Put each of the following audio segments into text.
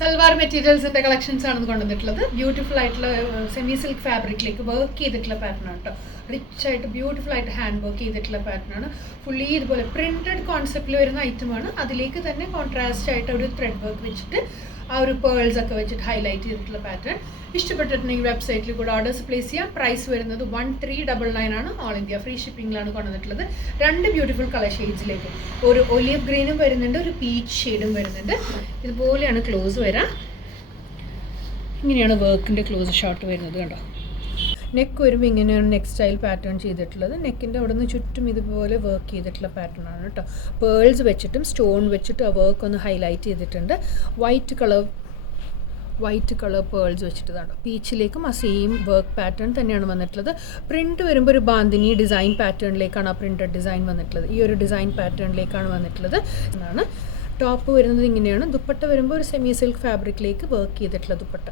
Salwar മെറ്റീരിയൽസിന്റെ collections ആണ് കൊണ്ടുവന്നിട്ടുള്ളത്. Beautiful ആയിട്ടുള്ള സെമി സിൽക്ക് ഫാബ്രിക്കിലേക്ക് വർക്ക് ചെയ്തിട്ടുള്ള പാറ്റേൺ ആണ് കേട്ടോ. റിച്ച് ആയിട്ട് ബ്യൂട്ടിഫുൾ ആയിട്ട് ഹാൻഡ് വർക്ക് ചെയ്തിട്ടുള്ള പാറ്റേൺ ആണ്. ഫുള്ളി ഇതുപോലെ പ്രിന്റഡ് കോൺസെപ്റ്റിൽ വരുന്ന ഐറ്റമാണ്. അതിലേക്ക് തന്നെ കോൺട്രാസ്റ്റ് ആയിട്ട് ഒരു ത്രെഡ് വർക്ക് വെച്ചിട്ട് ആ ഒരു പേൾസ് ഒക്കെ വെച്ചിട്ട് ഹൈലൈറ്റ് ചെയ്തിട്ടുള്ള പാറ്റേൺ. ഇഷ്ടപ്പെട്ടിട്ടുണ്ടെങ്കിൽ വെബ്സൈറ്റിൽ കൂടെ ഓർഡേഴ്സ് പ്ലേസ് ചെയ്യാം. പ്രൈസ് വരുന്നത് 1399 ആണ്. ഓൾ ഇന്ത്യ ഫ്രീ ഷിപ്പിംഗിലാണ് കൊണ്ടുവന്നിട്ടുള്ളത്. രണ്ട് ബ്യൂട്ടിഫുൾ കളർ ഷെയ്ഡ്സിലേക്ക്, ഒരു ഒലിവ് ഗ്രീനും വരുന്നുണ്ട്, ഒരു പീച്ച് ഷെയ്ഡും വരുന്നുണ്ട്. ഇതുപോലെയാണ് ക്ലോസ് വരാം. ഇങ്ങനെയാണ് വർക്കിൻ്റെ ക്ലോസ് ഷോട്ട് വരുന്നത്. കണ്ടോ, നെക്ക് വരുമ്പോൾ ഇങ്ങനെയാണ് നെക്ക് സ്റ്റൈൽ പാറ്റേൺ ചെയ്തിട്ടുള്ളത്. നെക്കിൻ്റെ അവിടെ നിന്ന് ചുറ്റും ഇതുപോലെ വർക്ക് ചെയ്തിട്ടുള്ള പാറ്റേൺ ആണ് കേട്ടോ. പേൾസ് വെച്ചിട്ടും സ്റ്റോൺ വെച്ചിട്ടും ആ വർക്ക് ഒന്ന് ഹൈലൈറ്റ് ചെയ്തിട്ടുണ്ട്. വൈറ്റ് കളർ പേൾസ് വെച്ചിട്ട് ഇതാണ്. പീച്ചിലേക്കും ആ സെയിം വർക്ക് പാറ്റേൺ തന്നെയാണ് വന്നിട്ടുള്ളത്. പ്രിൻറ്റ് വരുമ്പോൾ ഒരു ബാന്തിനി ഡിസൈൻ പാറ്റേണിലേക്കാണ് ആ പ്രിൻറ്റഡ് ഡിസൈൻ വന്നിട്ടുള്ളത്. ഈ ഒരു ഡിസൈൻ പാറ്റേണിലേക്കാണ് വന്നിട്ടുള്ളത് എന്നാണ്. ടോപ്പ് വരുന്നത് ഇങ്ങനെയാണ്. ദുപ്പട്ട വരുമ്പോൾ ഒരു സെമി സിൽക്ക് ഫാബ്രിക്കിലേക്ക് വർക്ക് ചെയ്തിട്ടുള്ള ദുപ്പട്ട.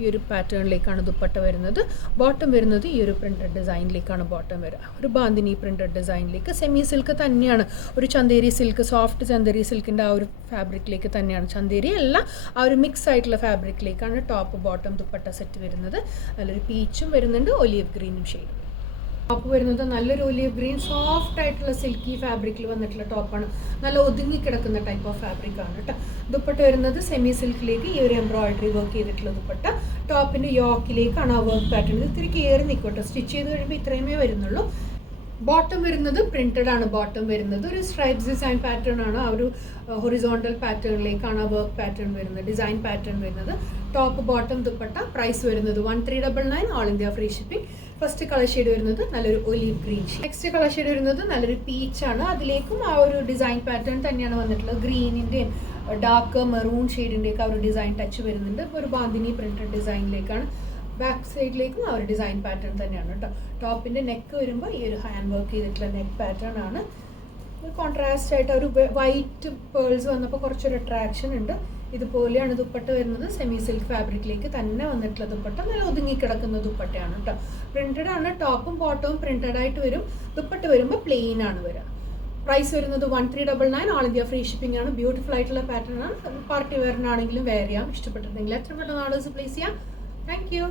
ഈ ഒരു പാറ്റേണിലേക്കാണ് ദുപ്പട്ട വരുന്നത്. ബോട്ടം വരുന്നത് ഈ ഒരു പ്രിൻറ്റഡ് ഡിസൈനിലേക്കാണ് ബോട്ടം വരിക. ഒരു ബാന്തിനി പ്രിൻറ്റഡ് ഡിസൈനിലേക്ക് സെമി സിൽക്ക് തന്നെയാണ്. ഒരു ചന്തേരി സിൽക്ക്, സോഫ്റ്റ് ചന്തേരി സിൽക്കിൻ്റെ ആ ഒരു ഫാബ്രിക്കിലേക്ക് തന്നെയാണ്. ചന്തേരി അല്ല, ആ ഒരു മിക്സ് ആയിട്ടുള്ള ഫാബ്രിക്കിലേക്കാണ് ടോപ്പ് ബോട്ടം ദുപ്പട്ട സെറ്റ് വരുന്നത്. നല്ലൊരു പീച്ചും വരുന്നുണ്ട്, ഒലിവ് ഗ്രീനും ഷെയ്ഡും. ടോപ്പ് വരുന്നത് നല്ലൊരു ഒലിവ് ഗ്രീൻ സോഫ്റ്റ് ആയിട്ടുള്ള സിൽക്കി ഫാബ്രിക്കിൽ വന്നിട്ടുള്ള ടോപ്പാണ്. നല്ല ഒതുങ്ങി കിടക്കുന്ന ടൈപ്പ് ഓഫ് ഫാബ്രിക് ആണ് കേട്ടോ. ദുപ്പട്ട വരുന്നത് സെമി സിൽക്കിലേക്ക് ഈ ഒരു എംബ്രോയിഡറി വർക്ക് ചെയ്തിട്ടുള്ള ദുപ്പട്ട. ടോപ്പിൻ്റെ യോക്കിലേക്കാണ് ആ വർക്ക് പാറ്റേൺ. ഇത്തിരി കയറി നിൽക്കട്ടെ, സ്റ്റിച്ച് ചെയ്ത് കഴിയുമ്പോൾ ഇത്രയുമേ വരുന്നുള്ളൂ. ബോട്ടം വരുന്നത് പ്രിൻറ്റഡ് ആണ്. ബോട്ടം വരുന്നത് ഒരു സ്ട്രൈപ്സ് ഡിസൈൻ പാറ്റേൺ ആണ്. ആ ഒരു ഹൊറിസോണ്ടൽ പാറ്റേണിലേക്കാണ് ആ വർക്ക് പാറ്റേൺ വരുന്നത്, ഡിസൈൻ പാറ്റേൺ വരുന്നത്. Top bottom dupatta. പ്രൈസ് വരുന്നത് 1399, all India free shipping. First colour shade വരുന്നത് നല്ലൊരു olive green. Next colour shade വരുന്നത് നല്ലൊരു പീച്ചാണ്. അതിലേക്കും ആ ഒരു ഡിസൈൻ പാറ്റേൺ തന്നെയാണ് വന്നിട്ടുള്ളത്. ഗ്രീനിൻ്റെയും ഡാർക്ക് മെറൂൺ ഷെയ്ഡിൻ്റെയൊക്കെ ആ ഒരു ഡിസൈൻ ടച്ച് വരുന്നുണ്ട്. ഇപ്പോൾ ഒരു ബാന്തിനി പ്രിൻറ്റഡ് ഡിസൈനിലേക്കാണ്. ബാക്ക് സൈഡിലേക്കും ആ ഒരു ഡിസൈൻ പാറ്റേൺ തന്നെയാണ് കേട്ടോ. ടോപ്പിൻ്റെ നെക്ക് വരുമ്പോൾ ഈ ഒരു ഹാൻഡ് വർക്ക് ചെയ്തിട്ടുള്ള നെക്ക് പാറ്റേൺ ആണ്. കോൺട്രാസ്റ്റ് ആയിട്ട് ഒരു വൈറ്റ് പേൾസ് വന്നപ്പോൾ കുറച്ചൊരു അട്രാക്ഷൻ ഉണ്ട്. ഇതുപോലെയാണ് ദുപ്പട്ട വരുന്നത്. സെമി സിൽക്ക് ഫാബ്രിക്കിലേക്ക് തന്നെ വന്നിട്ടുള്ള ദുപ്പട്ട. നല്ല ഒതുങ്ങിക്കിടക്കുന്ന ദുപ്പട്ടയാണ് കേട്ടോ. പ്രിൻറ്റഡ് ആണ്. ടോപ്പും ബോട്ടവും പ്രിൻറ്റഡ് ആയിട്ട് വരും. ദുപ്പട്ട വരുമ്പോൾ പ്ലെയിൻ ആണ് വരിക. പ്രൈസ് വരുന്നത് 1399, ഓൾ ഇന്ത്യ ഫ്രീ ഷിപ്പിംഗ് ആണ്. ബ്യൂട്ടിഫുൾ ആയിട്ടുള്ള പാറ്റേൺ ആണ്. പാർട്ടി വെയറിനാണെങ്കിലും വെയർ ചെയ്യാം. ഇഷ്ടപ്പെട്ടിട്ടുണ്ടെങ്കിൽ എത്ര പെട്ടെന്ന് ഓർഡേഴ്സ് പ്ലേസ് ചെയ്യാം. Thank you.